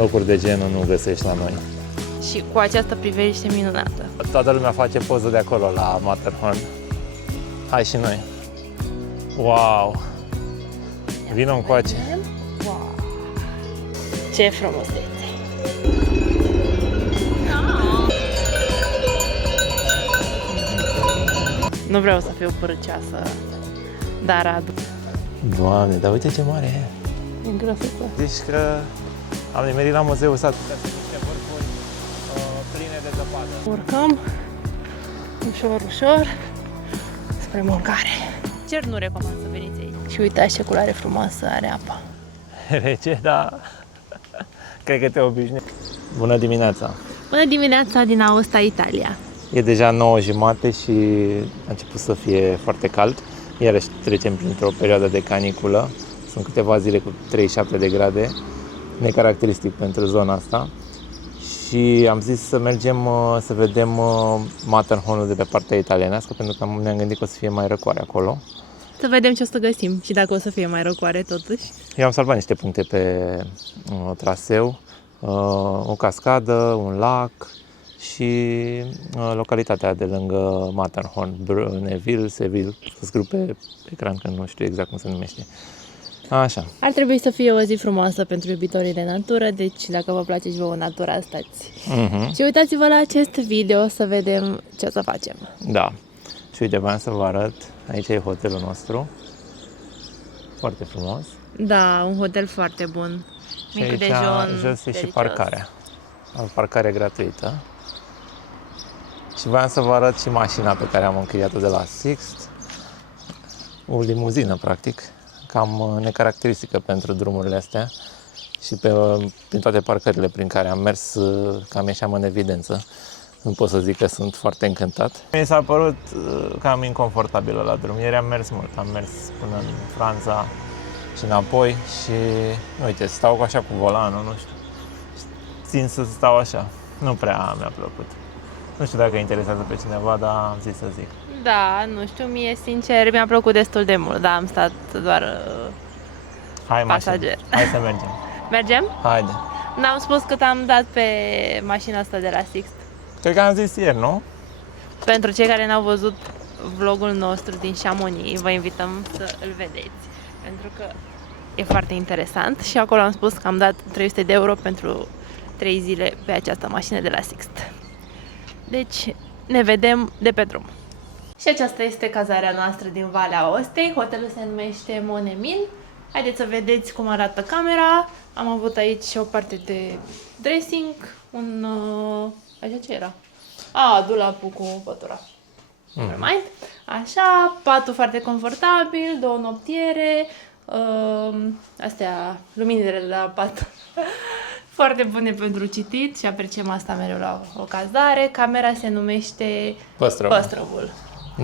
Locuri de genul nu găsești la noi. Și cu această priveliște minunată. Toată lumea face poză de acolo, la Matterhorn. Hai și noi. Wow! Vino încoace. Wow. Ce frumusețe! Nu vreau să fiu părăcioasă, dar Radu. Doamne, dar uite ce mare e! E grăsuță. Deci că am nimerit la muzeul ăsta niște vârfuri pline de zăpadă. Urcăm ușor, ușor spre mâncare. Cer nu recomand să veniți aici. Și uitați ce culoare frumoasă are apa. Rece, dar cred că te obișnuiești. Bună dimineața! Bună dimineața din Aosta, Italia. E deja 9:30 și a început să fie foarte cald. Iarăși trecem printr-o perioadă de caniculă. Sunt câteva zile cu 37 de grade, necaracteristic pentru zona asta. Și am zis să mergem să vedem Matterhornul de pe partea italienească, pentru că ne-am gândit că o să fie mai răcoare acolo. Să vedem ce o să găsim și dacă o să fie mai răcoare totuși. Eu am salvat niște puncte pe traseu, o cascadă, un lac și localitatea de lângă Matterhorn, Neville, Seville, să scriu pe ecran că nu știu exact cum se numește. Așa. Ar trebui să fie o zi frumoasă pentru iubitorii de natură, deci dacă vă place și vouă natura, stați. Și uitați-vă la acest video să vedem ce o să facem. Da. Și uite, vreau să vă arăt. Aici e hotelul nostru. Foarte frumos. Da, un hotel foarte bun. Și Mic aici dejun, jos e și delicios. parcarea. O parcare gratuită. Și vreau să vă arăt și mașina pe care am închiriat-o de la Sixt. O limuzină, practic. Cam necaracteristică pentru drumurile astea. Și prin toate parcările prin care am mers, cam ieșeam în evidență. Nu pot să zic că sunt foarte încântat. Mi s-a părut cam inconfortabilă la drum. Ieri am mers mult. Am mers până în Franța și înapoi și uite, stau așa cu volanul, nu știu. Țin să stau așa. Nu prea mi-a plăcut. Nu știu dacă interesează pe cineva, dar am zis să zic. Da, nu știu, mie sincer mi-a plăcut destul de mult, dar am stat doar Hai, pasager. mașină. Hai să mergem. Mergem? Haide. N-am spus cât am dat pe mașina asta de la Sixt. Cred că am zis ieri, nu? Pentru cei care n-au văzut vlogul nostru din Chamonix, vă invităm să îl vedeți, pentru că e foarte interesant și acolo am spus că am dat 300 de euro pentru 3 zile pe această mașină de la Sixt. Deci ne vedem de pe drum. Și aceasta este cazarea noastră din Valea Ostei. Hotelul se numește Monemil. Haideți să vedeți cum arată camera. Am avut aici și o parte de dressing, un... așa ce era? Dulapul cu pătura. Nevermind. Așa, patul foarte confortabil, 2 noptiere, astea, luminile de la pat foarte bune pentru citit și apreciem asta mereu la o cazare. Camera se numește Păstrăvul.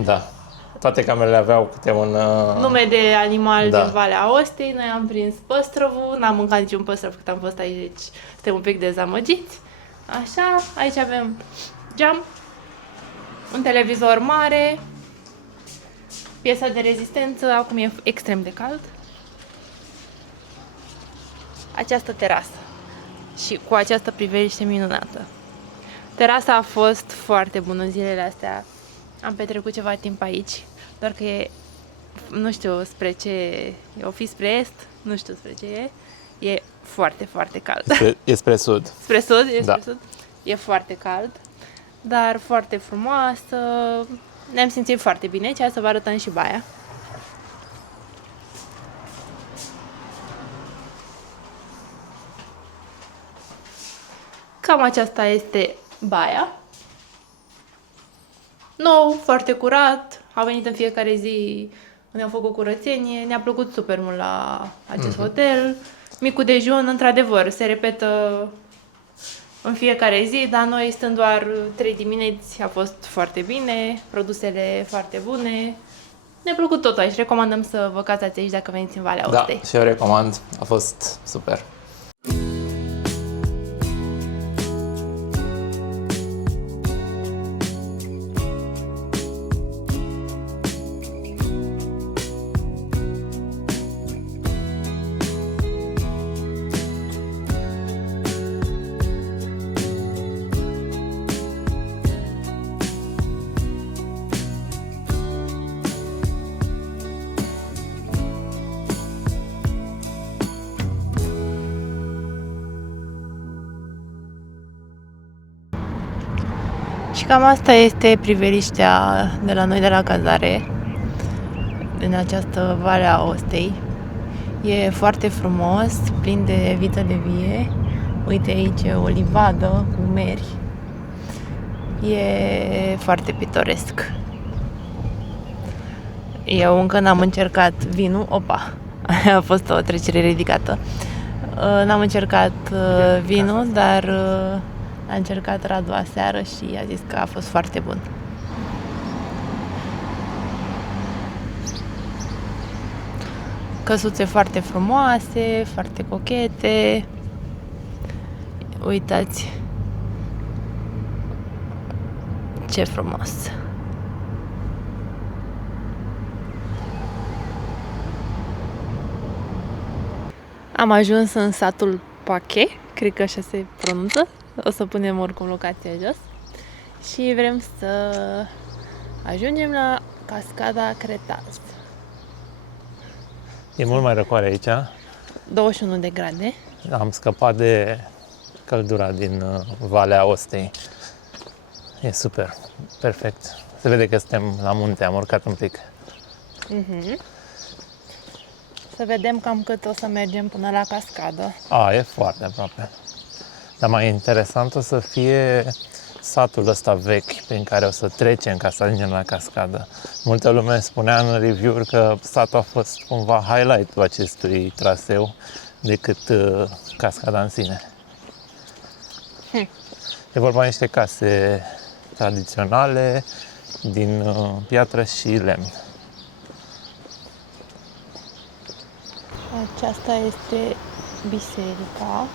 Da. Toate camerele aveau câte un... Nume de animal Da. din Valea Ostei. Noi am prins păstrăvul, n-am mâncat niciun păstrăv cât am fost aici, deci suntem un pic dezamăgiți. Așa, aici avem geam, un televizor mare, piesa de rezistență, acum e extrem de cald. Această terasă și cu această priveliște minunată. Terasa a fost foarte bună în zilele astea. Am petrecut ceva timp aici, doar că e, nu știu spre ce, o fi spre est, nu știu spre ce e. E foarte, foarte cald. E spre sud. Spre sud? E Da. spre sud? E foarte cald, dar foarte frumoasă. Ne-am simțit foarte bine. Ce să vă arătăm și baia. Cam aceasta este baia. Nou, foarte curat. A venit în fiecare zi, ne-am făcut curățenie. Ne-a plăcut super mult la acest hotel. Micul dejun, într-adevăr, se repetă în fiecare zi, dar noi stând doar 3 dimineți a fost foarte bine, produsele foarte bune. Ne-a plăcut tot aici, recomandăm să vă cazați aici dacă veniți în Valea Da, Ostei. și eu recomand, a fost super. Și cam asta este priveliștea de la noi de la cazare, în această vale a Ostei. E foarte frumos, plin de viță de vie. Uite aici o livadă cu meri. E foarte pitoresc. Eu încă n-am încercat vinul. Opa! A fost o trecere ridicată. N-am încercat vinul, dar a încercat Radu aseară și a zis că a fost foarte bun. Căsuțe foarte frumoase, foarte cochete. Uitați ce frumos! Am ajuns în satul Pache, cred că așa se pronunță. O să punem oricum locația jos. Și vrem să ajungem la cascada Cretaz. E mult mai răcoare aici. 21 de grade. Am scăpat de căldura din Valea Ostei. E super, perfect. Se vede că suntem la munte, am urcat un pic. Să vedem cam cât o să mergem până la cascadă. E foarte aproape. Dar mai interesant o să fie satul ăsta vechi prin care o să trecem ca să ajungem la cascadă. Multă lume spunea în review-uri că satul a fost cumva highlight-ul acestui traseu decât cascada în sine. E vorba de niște case tradiționale din piatră și lemn. Aceasta este biserica.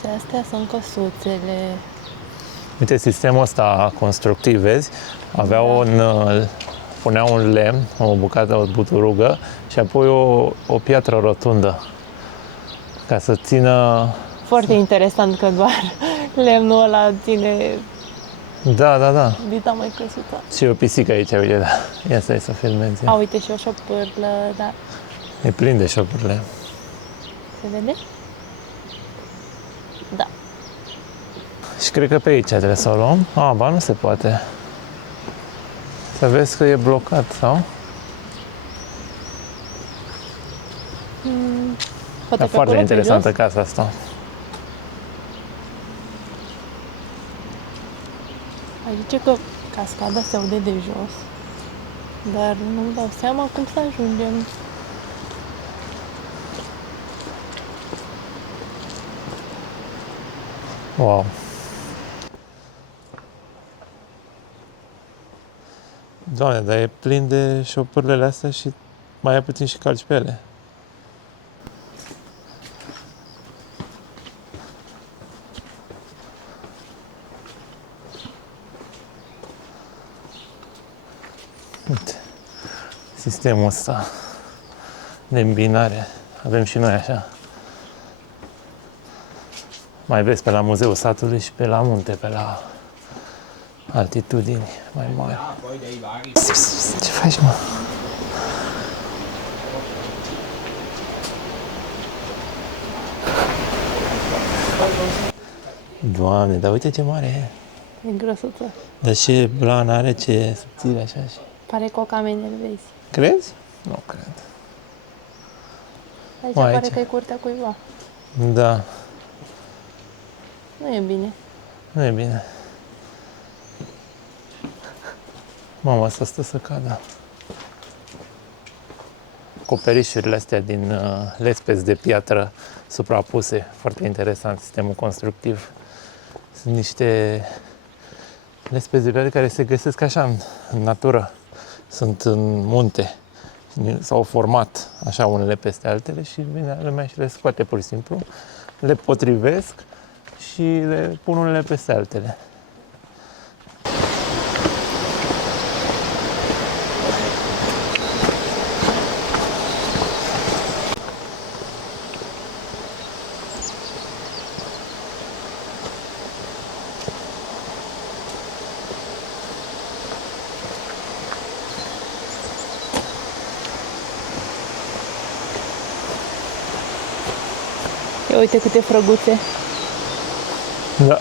Și astea sunt căsuțele. Uite, sistemul ăsta constructiv, vezi? Avea punea un lemn, o bucată, o buturugă și apoi o piatră rotundă ca să țină... Foarte interesant că doar lemnul ăla ține Da. dita mai căsuța. Și o pisică aici, uite, da. Ia stai să filmezi. Uite și o șopârlă, da. E plin de șopurile. Se vede? Da. Și cred că pe aici trebuie să o luăm. Ba, nu se poate. Să vezi că e blocat, sau? Poate E pe foarte acolo, pe interesantă jos? casa asta. Aș zice că cascada se aude de jos, dar nu-mi dau seama cum să ajungem. Wow. Doamne, dar e plin de șopârlele astea și mai ai puțin și calci pe ele. Uite, sistemul ăsta de îmbinare. Avem și noi așa. Mai vezi pe la Muzeul Satului și pe la munte, pe la altitudini mai mari. Ce faci, mă? Doamne, dar uite ce mare e. E grăsuță. Dar ce blan are, ce subțire așa și... Pare cocamenele, vezi. Crezi? Nu cred. Aici Mai pare aici. că e curtea cuiva. Da, Nu e bine. nu e bine. Mama, asta stă să cadă. Acoperișurile astea din lespeți de piatră suprapuse. Foarte interesant sistemul constructiv. Sunt niște lespeți de piatră care se găsesc așa în natură. Sunt în munte. S-au format așa unele peste altele și vine lumea și le scoate pur și simplu. Le potrivesc și le pun unele peste altele. uite câte frăguțe. Da.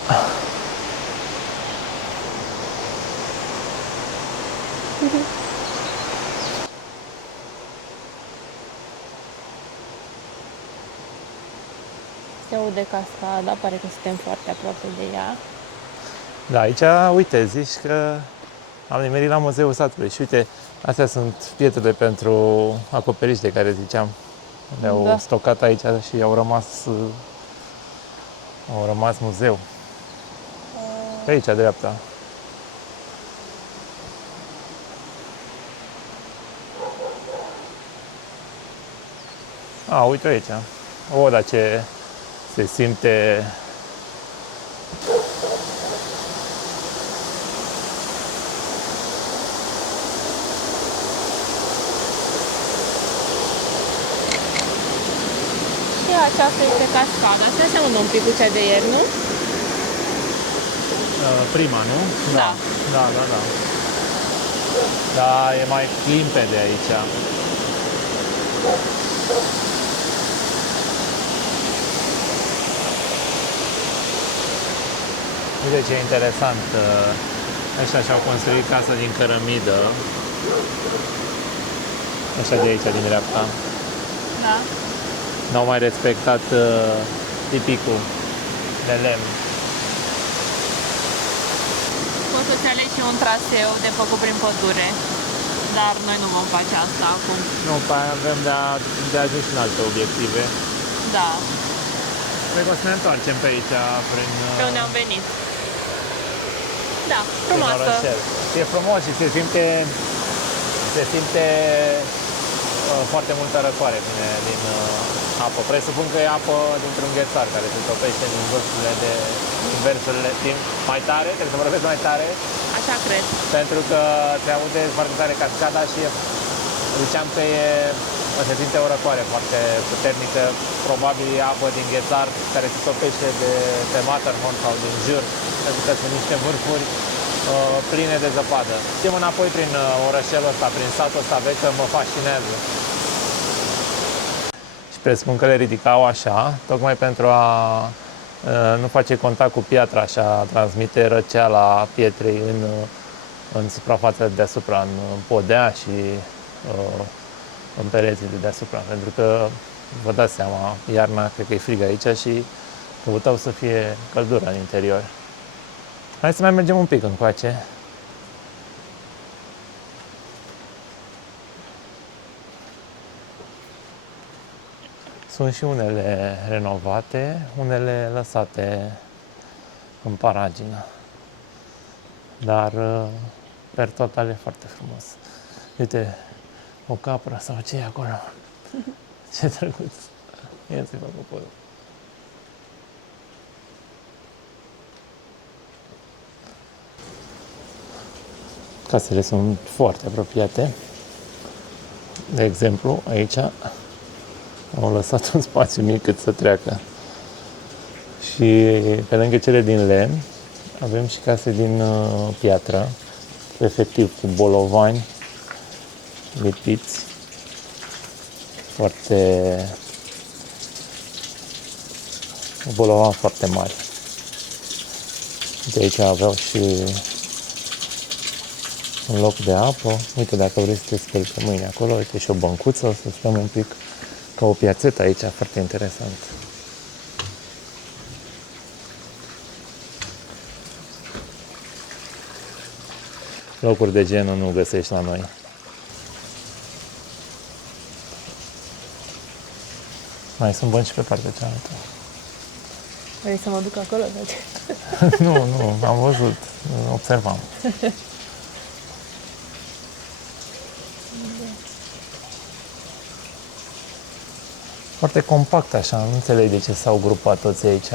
Se aude cascada, pare că suntem foarte aproape de ea. Da, aici, uite, zici că am nimerit la Muzeul Satului și uite, astea sunt pietrele pentru acoperiș de care ziceam. Le-au Da. stocat aici și au rămas muzeu. Pe aici, dreapta. A, uite aici. O, dar ce se simte. Și aceasta este cascada. Se seamănă un pic cu cea de ieri, nu? Prima, nu? Da. Da, da, da. Da, e mai limpede aici. Uite ce interesant. Așa și-au construit casa din cărămidă. Așa de aici, din dreapta. Da. N-au mai respectat tipicul de lemn. Poți să-ți alegi și un traseu de făcut prin pădure. Dar noi nu vom face asta acum. Nu, avem de ajuns și în alte obiective. Da. Cred că o să ne întoarcem pe aici, prin... Pe unde am venit. Da, prin frumoasă. orășel. E frumos și se simte foarte multă răcoare vine din apă. Presupun că e apă dintr-un ghețar care se topește din versurile mai tare, trebuie să vorbesc mai tare, Așa cred. pentru că se aude foarte tare cascada și ziceam că se simte o răcoare foarte puternică, probabil e apă din ghețar care se topește de pe Matterhorn sau din Jur, pentru că sunt niște vârfuri pline de zăpadă. Știm înapoi prin orășelul ăsta, prin satul ăsta vechi, că mă fascinează. Și presupun că le ridicau așa, tocmai pentru a nu face contact cu piatra și a transmite răceala pietrei în suprafața de deasupra, în podea și în pereții de deasupra. Pentru că, vă dați seama, iarna cred că e frig aici și căutau să fie căldură în interior. Hai să mai mergem un pic încoace. Sunt și unele renovate, unele lăsate în paragină. Dar, per total, e foarte frumos. Uite, o capră sau ce e acolo. Ce drăguț. Ia să-i fac o poză. Casele sunt foarte apropiate. De exemplu, aici au lăsat un spațiu mic cât să treacă. Și pe lângă cele din lemn, avem și case din piatră, efectiv cu bolovani lipiți, bolovani foarte mari. De aici aveau și un loc de apă. Uite, dacă vrei să te speli pe mâine acolo, uite și o băncuță, o să stăm un pic ca o piațetă aici, foarte interesant. Locuri de genul nu găsești la noi. Mai sunt bănci pe partea cealaltă. Vrei să mă duc acolo? Nu, am văzut, observam. Foarte compact așa, nu înțeleg de ce s-au grupat toți aici.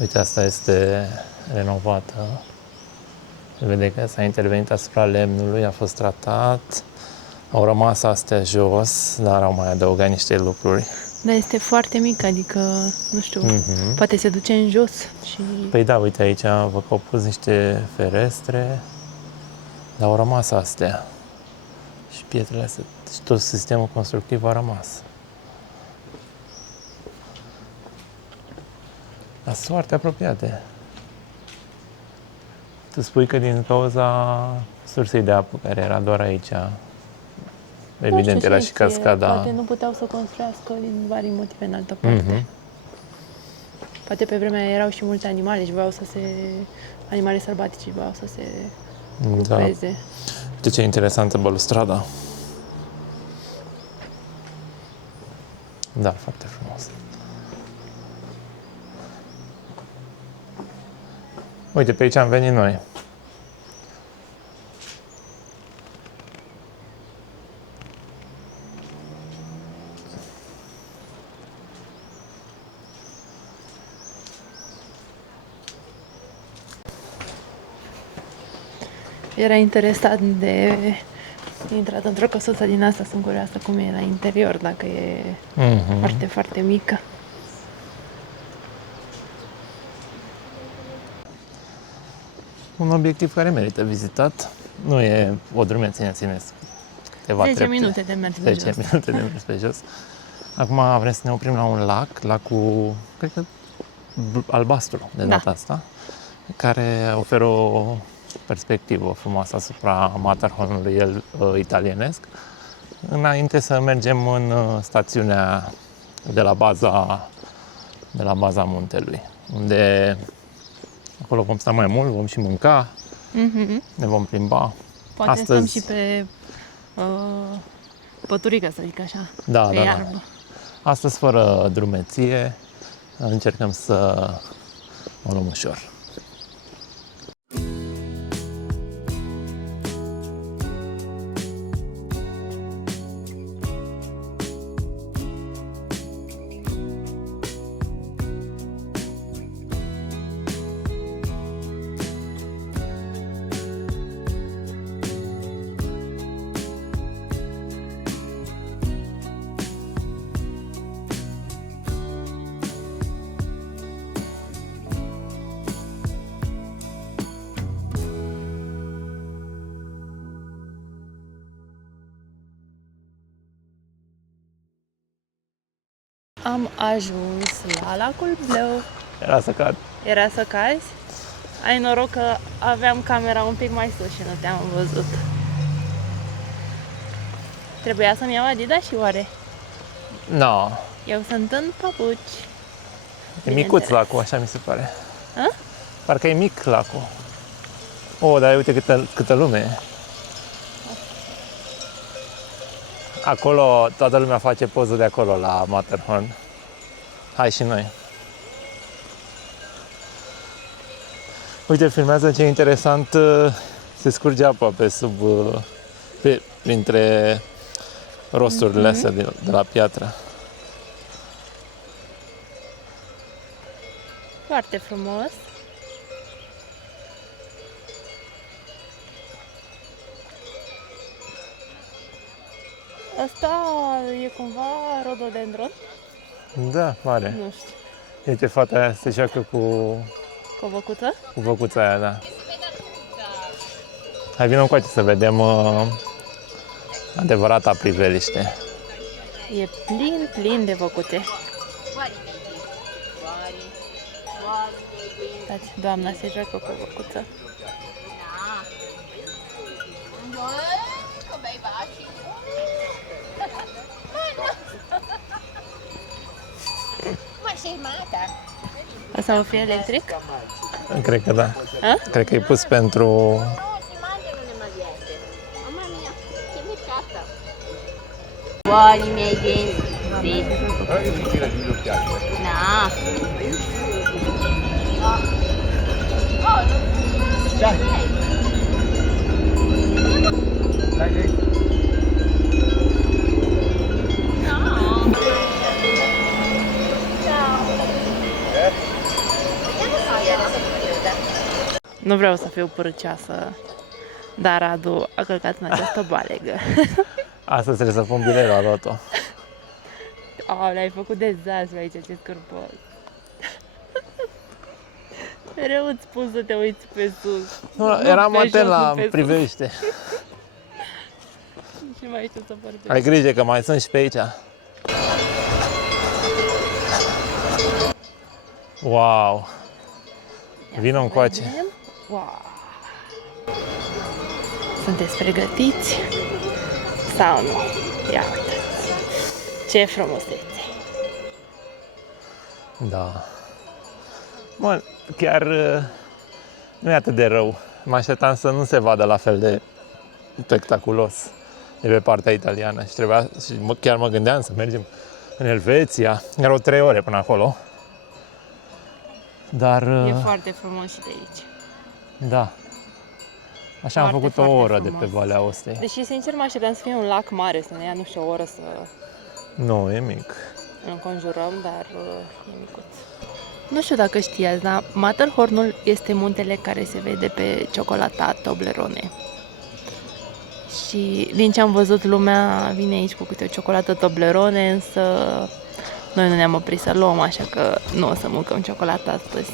Uite, asta este renovată. Se vede că s-a intervenit asupra lemnului, a fost tratat. Au rămas astea jos, dar au mai adăugat niște lucruri. Dar este foarte mic, adică, nu știu, poate se duce în jos și... Păi da, uite aici văd că au pus niște ferestre, dar au rămas astea. Și pietrele astea, și tot sistemul constructiv a rămas. Dar sunt foarte apropiate. Tu spui că din cauza sursei de apă care era doar aici, evident era și cascada. Poate nu puteau să construiască din vari motive în altă parte. Poate pe vremea erau și multe animale și animale sălbatice voiau să se Da. grupeze. Uite ce interesantă balustrada. Da, foarte frumos. Uite, pe aici am venit noi. Era interesant de intrat într-o căsuță din asta, sunt curioasă cum e la interior, dacă e foarte, foarte mică. Un obiectiv care merită vizitat. Nu e o drumeție, ține câteva 10 trepte. minute de mers pe 10 jos. minute de mers pe jos. Acum vrem să ne oprim la un lac, lacul, cred că albastru de data asta, care oferă o perspectivă frumoasă asupra Matterhornului italienesc. Înainte să mergem în stațiunea de la baza muntelui, unde acolo vom sta mai mult, vom și mânca, ne vom plimba. Poate Astăzi- stăm și pe păturică, să zic așa, Da, pe da, da. iarbă. Astăzi, fără drumeție, încercăm să o luăm ușor. Am ajuns la lacul Bleu. Era să cad. Era să cazi? Ai noroc că aveam camera un pic mai sus și nu te-am văzut. Trebuia să-mi iau Adidas și oare? No, Eu sunt în papuci. e micuț lacul, așa mi se pare. A? Parcă e mic lacul. Oh, dar uite câtă lume e. Acolo, toată lumea face poză de acolo, la Matterhorn. Hai și noi. Uite, filmează ce interesant, se scurge apa pe sub, printre rosturile astea de la piatră. Foarte frumos. Asta e cumva rododendron? Da, mare. Nu știu. Uite, fata aia se joacă cu Covăcuță? văcuța aia, da. Hai, vină încoace să vedem adevărata priveliște. E plin de văcute. Uitați, doamna se joacă cu văcuță. Asta o fi electric? Cred că da. A? Cred că e pus pentru... Si mangiano le magliette. Mamma mia, che beccata. Buoni i miei denti. No. Nu vreau să fiu părăcioasă, dar Radu a călcat în această balegă. Astăzi trebuie să pun bilet la loto. Oh, le-ai făcut dezastru aici, ce scârbos. Mereu îți spun să te uiți pe sus. Nu, eram pe atent jos, la nu pe sus. priveliște. Și mai știu să vorbesc. Ai grijă că mai sunt și pe aici. Wow! Vino încoace. Wow! Sunteți pregătiți? Sau nu? Ia uitați! Ce frumusețe! Da. Mă, chiar nu e atât de rău. Mă așteptam să nu se vadă la fel de spectaculos de pe partea italiană și trebuia, și chiar mă gândeam să mergem în Elveția. Erau 3 ore până acolo. Dar, E foarte frumos și de aici. da. Așa am Foarte, făcut o foarte oră frumos. de pe Valea Ostei. Deși, sincer, mă așteptam să fie un lac mare, să ne ia, nu știu, o oră să Nu, e mic. îl înconjurăm, dar e micuț. Nu știu dacă știați, dar Matterhornul este muntele care se vede pe ciocolata Toblerone. Și din ce am văzut, lumea vine aici cu câte o ciocolată Toblerone, însă noi nu ne-am oprit să luăm, așa că nu o să mâncăm ciocolată astăzi.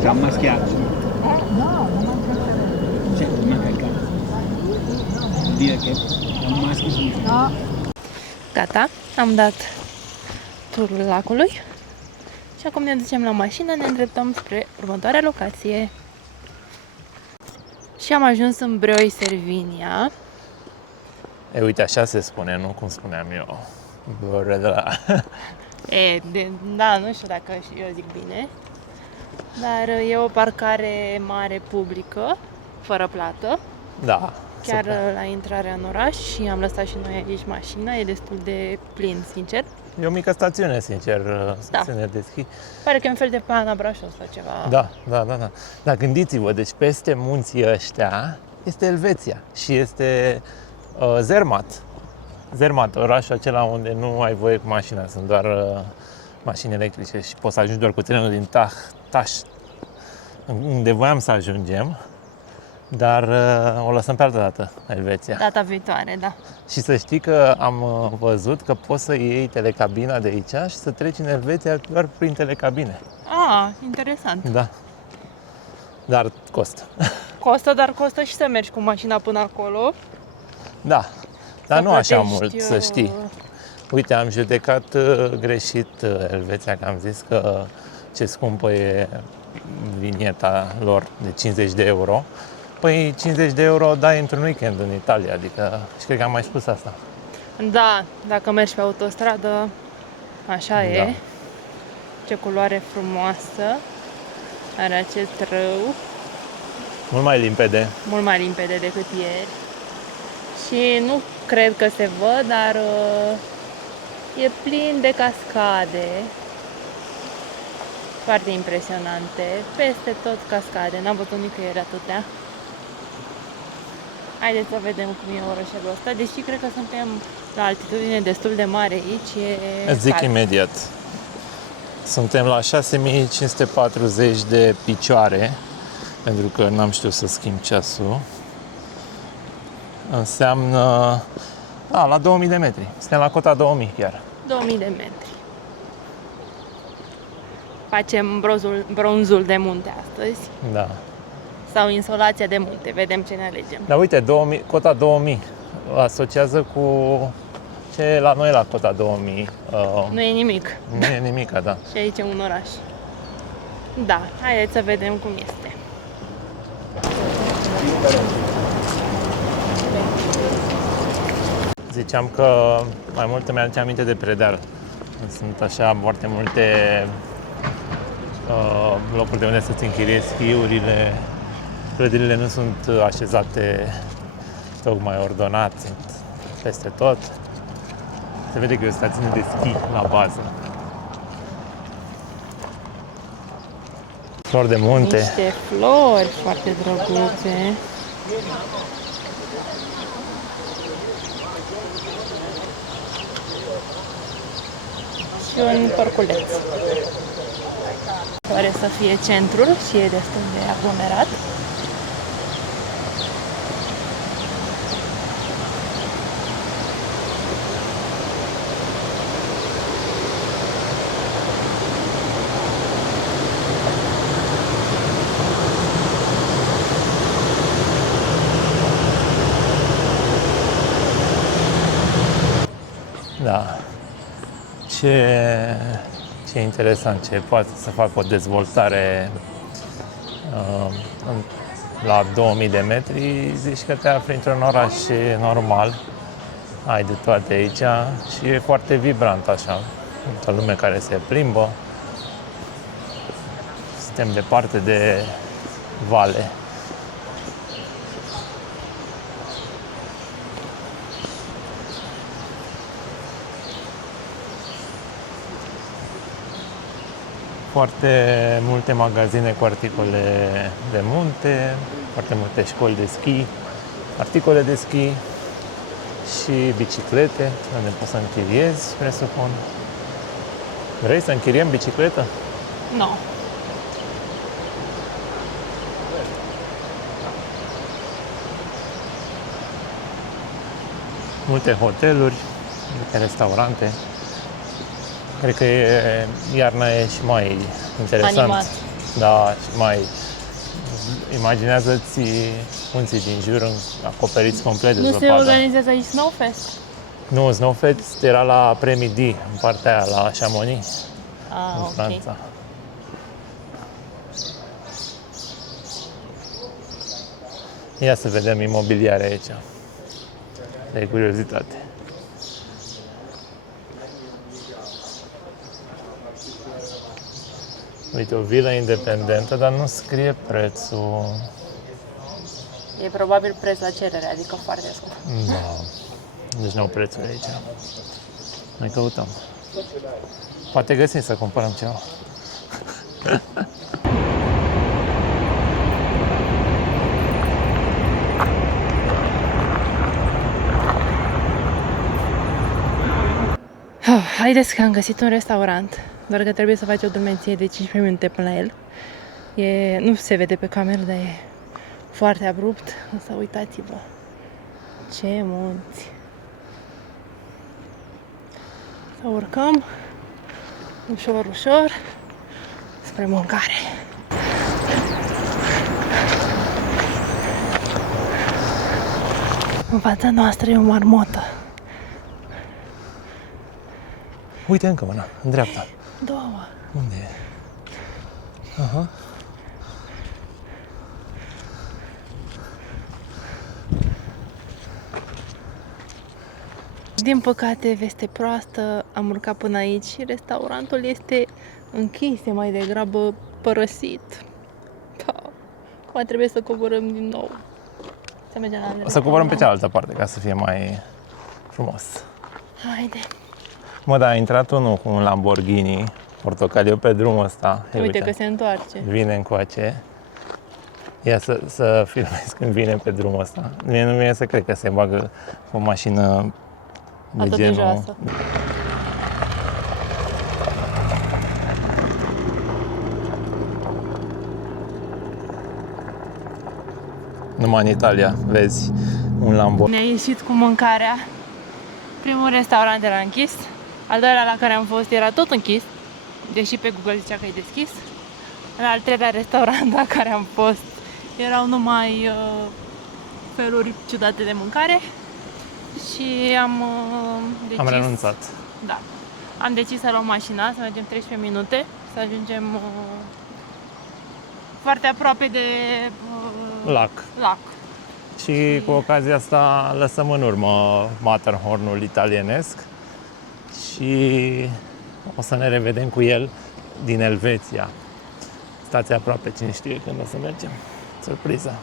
Ci ha maschiato. Cioè, non è il caso. Vuol dire che è un maschio su Gata, am dat turul lacului și acum ne ducem la mașină, ne îndreptăm spre următoarea locație. Și am ajuns în Brăi Servinia. E, uite, așa se spune, nu cum spuneam eu. Bără de la... Da, nu știu dacă și eu zic bine, dar e o parcare mare publică, fără plată, Da. chiar super. la intrarea în oraș, și am lăsat și noi aici mașina, e destul de plin, sincer. E o mică stațiune, sincer, Da. să ne deschid. Pare că e un fel de Pana Brașov sau ceva. Da. Dar gândiți-vă, deci peste munții ăștia este Elveția și este Zermatt. Zermatt, orașul acela unde nu ai voie cu mașina, sunt doar mașini electrice și poți să ajungi doar cu trenul din Taș, unde voiam să ajungem, dar o lăsăm pe altă dată, Elveția. Data viitoare, da. Și să știi că am văzut că poți să iei telecabina de aici și să treci în Elveția doar prin telecabine. Ah, interesant. Da. Dar costă. Costă, dar costă și să mergi cu mașina până acolo. Da. Dar Să nu așa plătești, mult, să știi. Uite, am judecat greșit Elveția, că am zis că ce scumpă e vinieta lor de 50 de euro. Păi 50 de euro dai într-un weekend în Italia, adică, și cred că am mai spus asta. Da, dacă mergi pe autostradă, așa Da. e. Ce culoare frumoasă. Are acest râu, Mult mai limpede. mult mai limpede decât ieri. Și nu cred că se văd, dar e plin de cascade. Foarte impresionante. Peste tot cascade. N-am văzut nicăieri atâtea. Haideți să vedem cum e orășelul ăsta. Deși cred că suntem la altitudine destul de mare aici. Îți zic cald. imediat. Suntem la 6540 de picioare, pentru că n-am știut să schimb ceasul. Înseamnă... la 2000 de metri. Suntem la cota 2000 chiar. 2000 de metri. Facem bronzul de munte astăzi. Da. Sau insolația de munte. Vedem ce ne alegem. Dar uite, 2000, cota 2000 asociază cu ce e la noi la cota 2000. Nu e nimic. Nu e nimic, da. Și aici e un oraș. Da, haideți să vedem cum este. Ziceam că mai mult îmi aduce aminte de Predeal. Sunt așa foarte multe locuri de unde să-ți închiriezi schiurile. Clădirile nu sunt așezate tocmai ordonat, sunt peste tot. Se vede că e o stațiune de schi la bază. Flori de munte. Niște flori foarte drăguțe. Și un parculeț. Pare să fie centrul și e destul de aglomerat. Da. Ce interesant, ce poate să facă o dezvoltare la 2000 de metri, zici că te afli într-un oraș normal, ai de toate aici și e foarte vibrant așa, multă lume care se plimbă, suntem departe de vale. Foarte multe magazine cu articole de munte, foarte multe școli de schi, articole de schi și biciclete, unde poți să închiriezi, presupun. Vrei să închiriem bicicletă? Nu. Multe hoteluri, multe restaurante. Cred că iarna e și mai interesant. Animat. Da, și mai... Imaginează-ți munții din jur acoperiți complet de Nu se zăpadă. organizează aici Snowfest? Nu, Snowfest era la Premii D, în partea aia, la Chamonix, Ah, în ok. Franța. Ia să vedem imobiliare aici. De curiozitate. Uite, o vilă independentă, dar nu scrie prețul. E probabil preț la cerere, adică foarte scump. Da. Deci nu au prețuri aici. Noi căutăm. Poate găsim să cumpărăm ceva. Haideți că am găsit un restaurant, doar că trebuie să faci o drumeție de 15 minute până la el. Nu se vede pe cameră, dar e foarte abrupt, însă uitați-vă ce munți. Să urcăm ușor, ușor spre mâncare. În fața noastră e o marmotă. Uite încă una, în dreapta. Două. Unde e? Aha. Din păcate, veste proastă, am urcat până aici și restaurantul este închis, e mai degrabă părăsit. Mai trebuie să coborâm din nou. Să mergem la O să coborăm pe cealaltă parte ca să fie mai frumos. Haide. Mă, dar a intrat unul cu un Lamborghini portocaliu pe drumul ăsta. Ia Uite că se întoarce. Vine încoace. Ia să filmez când vine pe drumul ăsta. Mie nu mi-e să cred că se bagă cu o mașină de Atât de genul... joasă. Numai în Italia, vezi, un Lamborghini. Ne-a ieșit cu mâncarea. Primul restaurant era închis. Al doilea la care am fost era tot închis, deși pe Google zicea că e deschis. În al treilea restaurant la care am fost erau numai feluri ciudate de mâncare și am decis... Am renunțat. Da. Am decis să luăm mașina, să mergem 13 minute, să ajungem foarte aproape de lac. Și cu ocazia asta lăsăm în urmă Matterhornul italienesc și o să ne revedem cu el din Elveția. Stați aproape, cine știe când o să mergem. Surpriză!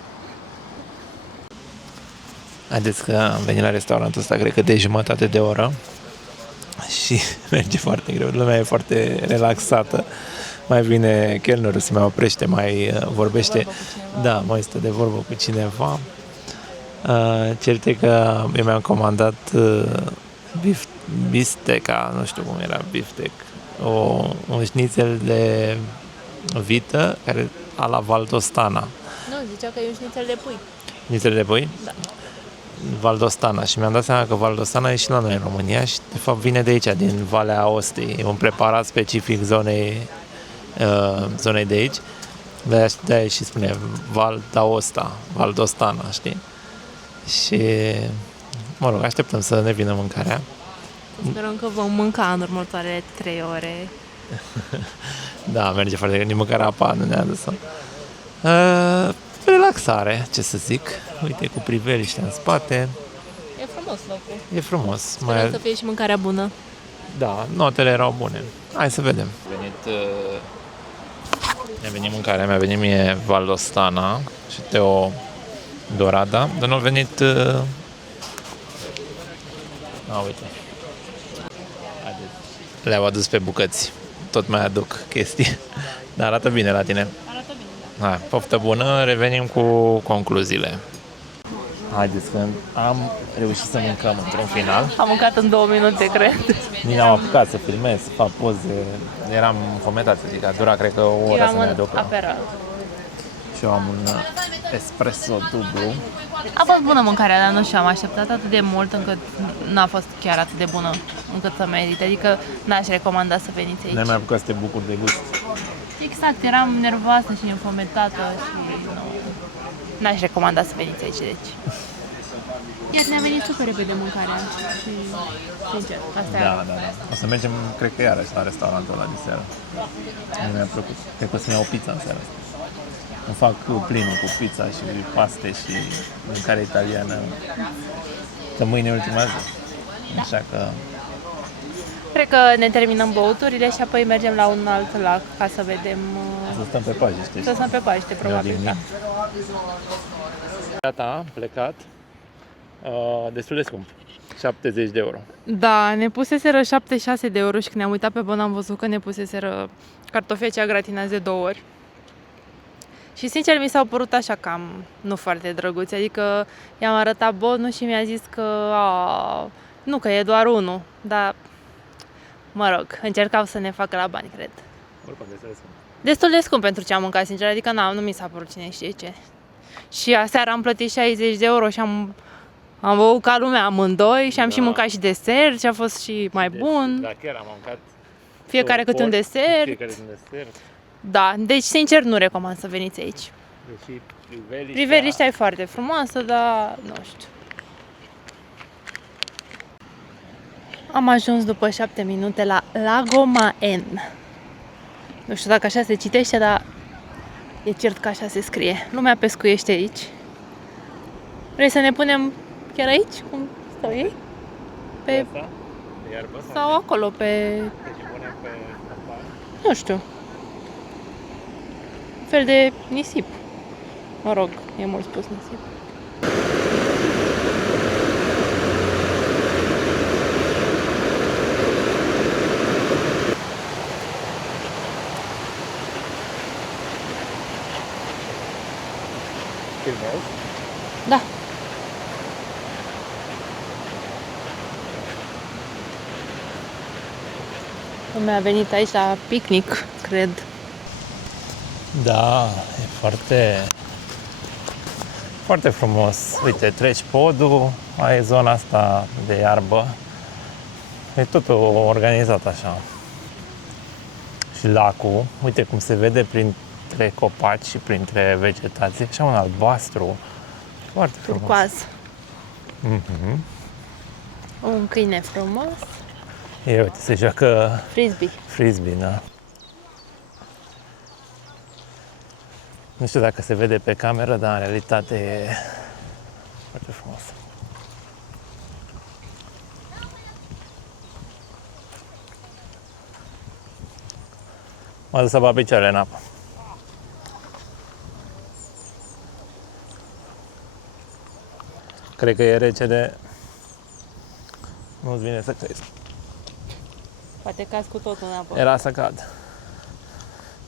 Haideți că am venit la restaurantul ăsta, cred că de jumătate de oră și merge foarte greu, lumea e foarte relaxată. Mai vine chelnerul, se mai oprește, mai vorbește. Da, mai stă de vorbă cu cineva. Cert e că eu mi-am comandat bifteca, nu știu cum era, biftec, un șnițel de vită care a la Valdostana. Nu, zicea că e un șnițel de pui. Șnițel de pui? Da. Valdostana. Și mi-am dat seama că Valdostana e și la noi în România și de fapt vine de aici, din Valea Aostei. E un preparat specific zonei de aici. De-aia și spune Val d'Aosta, Valdostana, știi? Și, mă rog, așteptăm să ne vină mâncarea. Sperăm că vom mânca în următoarele 3 ore. Da, merge foarte bine. Nici măcar apa nu ne-a adus-o. Relaxare, ce să zic. Uite, cu priveliște în spate. E frumos locul. E frumos. Sperăm să fie și mâncarea bună. Da, notele erau bune. Hai să vedem. Mi-a venit mâncarea, mi-a venit mie Valdostana și Teo Dorada, dar nu a venit... uite. Le-au adus pe bucăți. Tot mai aduc chestii. Dar arată bine la tine. Arată bine, da. Hai, poftă bună, revenim cu concluziile. Haideți că am reușit să mâncăm într-un final. Am mâncat în 2 minute, cred. Nici n-am apucat să filmez, să fac poze. Eram fometat, adică a durat, cred că o oră Eu să am ne un aducă. aperal. Și eu am un espresso dublu. A fost bună mâncarea, dar nu știu, am așteptat atât de mult încât n-a fost chiar atât de bună încât să merite. Adică n-aș recomanda să veniți aici. Ne-ai mai apucat să te bucuri de gust. Exact, eram nervoasă și înfometată și nu... N-aș recomanda să veniți aici, deci. Iar ne-a venit super repede mâncarea și, sincer, asta e. Da. O să mergem, cred că iarăși la restaurantul ăla de seară. Mi-a plăcut. Cred că o să iau o pizza în seara asta. Îmi fac plinul cu pizza și paste și mâncare italiană. Că mâine e ultima zi. Așa că... Cred că ne terminăm băuturile și apoi mergem la un alt lac ca să vedem... Să stăm pe paje, știi? Să stăm pe paște, probabil, da. Gata, am plecat. Destul de scump. 70 de euro. Da, ne puseseră 76 de euro și când ne-am uitat pe bon am văzut că ne puseseră cartofii gratinați de 2 ori. Și sincer mi s-au părut așa cam nu foarte drăguți, adică i-am arătat bonul și mi-a zis că nu, că e doar unul, dar mă rog, încercau să ne facă la bani, cred. Destul de scump pentru ce am mâncat, sincer, adică nu mi s-a părut cine știe ce. Și aseară am plătit 60 de euro și am băut ca lumea amândoi și am și mâncat și desert și a fost și mai bun. Da, chiar am mâncat Fiecare câte un desert. Fiecare un desert. Da, deci sincer nu recomand să veniți aici. Deși Priveliștea e foarte frumoasă, dar nu știu. Am ajuns după 7 minute la Lago Maen. Nu știu dacă așa se citește, dar e cert că așa se scrie. Lumea pescuiește aici. Vrei să ne punem chiar aici, cum stau ei? pe... Asta? De iarbă sau acolo pe... Deci punem pe stăpân. nu știu. Un fel de nisip. Mă rog, e mult spus nisip. Filmez? Da. Lumea a venit aici la picnic, cred. Da, e foarte frumos. Uite, treci podul, ai zona asta de iarbă. E totul organizat așa. Și lacul, uite cum se vede printre copaci și printre vegetație, așa un albastru. Foarte frumos. Turcoaz. Mhm. Un câine frumos. E, uite, se joacă Frisbee. frisbee, da? Nu știu dacă se vede pe cameră, dar în realitate e foarte frumos. M-a dus să bag picioarele în apă. Cred că e rece de... Nu-ți vine să crezi. Poate caz cu totul în apă. Era să cad.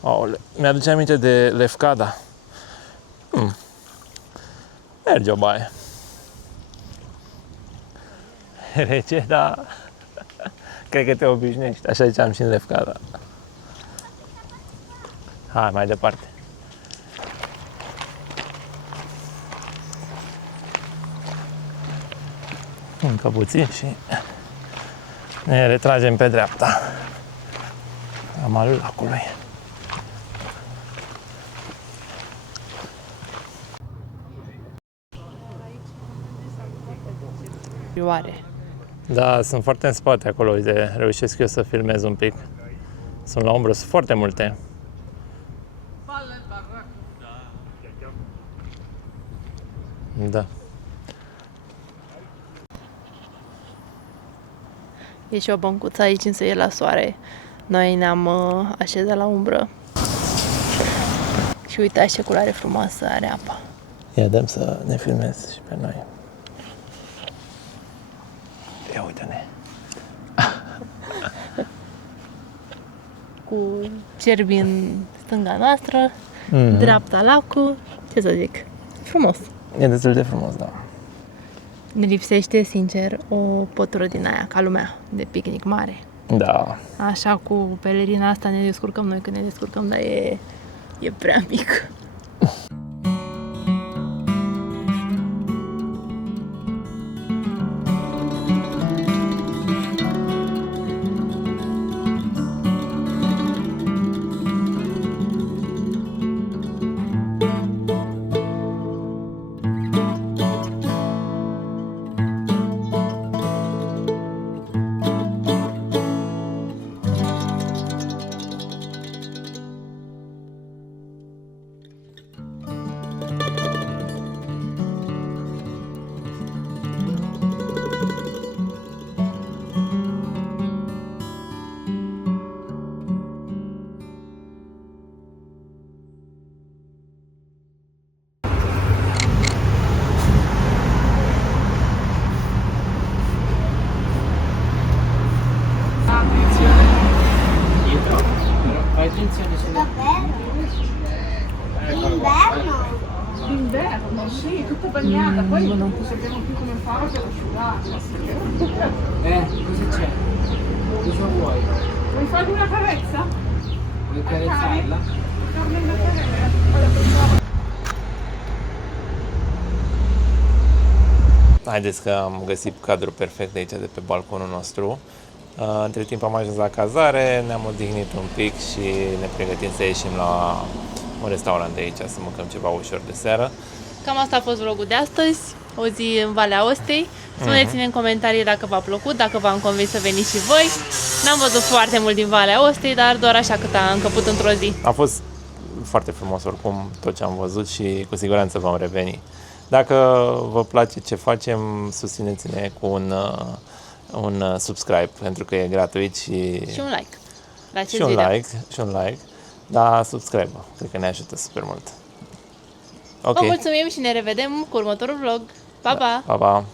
Aole. Mi-aduce aminte de Lefkada. Merge o baie. E rece, dar cred că te obișnuiești. Așa ziceam și în Lefkada. Hai, mai departe. Încă puțin și ne retragem pe dreapta. La malul lacului. Oare. Da, sunt foarte în spate acolo, uite, reușesc eu să filmez un pic. Sunt la umbră, sunt foarte multe. Da. E și o băncuță aici însă e la soare. Noi ne-am așezat la umbră. Și uitați ce culoare frumoasă are apa. Ia dăm să ne filmez și pe noi. Ia uite-ne. Cu cerbi în stânga noastră, dreapta lacul, ce să zic, frumos. E destul de frumos, da. Ne lipsește, sincer, o pătură din aia, ca lumea, de picnic mare. Da. Așa, cu pelerina asta ne descurcăm noi când ne descurcăm, dar e prea mic. Fai attenzione sulla... Inverno? Inverno, sì, tutta bagnata, poi non sappiamo più come fare per asciugarla. cosa c'è? Cosa vuoi? Vuoi farmi una carezza? Vuoi carezzarla? Farmi una carezza? Haideți că am găsit cadrul perfect de aici, de pe balconul nostru. Între timp am ajuns la cazare, ne-am odihnit un pic și ne pregătim să ieșim la un restaurant de aici, să mâncăm ceva ușor de seară. Cam asta a fost vlogul de astăzi, o zi în Valea Ostei. Spuneți-ne în comentarii dacă v-a plăcut, dacă v-am convins să veniți și voi. N-am văzut foarte mult din Valea Ostei, dar doar așa cât a încăput într-o zi. A fost foarte frumos oricum tot ce am văzut și cu siguranță vom reveni. Dacă vă place ce facem, susțineți-ne cu un un subscribe pentru că e gratuit și Și un like. La acest și un video. like, dar subscribe, cred că ne ajută super mult. Ok, Vă mulțumim și ne revedem cu următorul vlog. Pa, pa! pa, pa!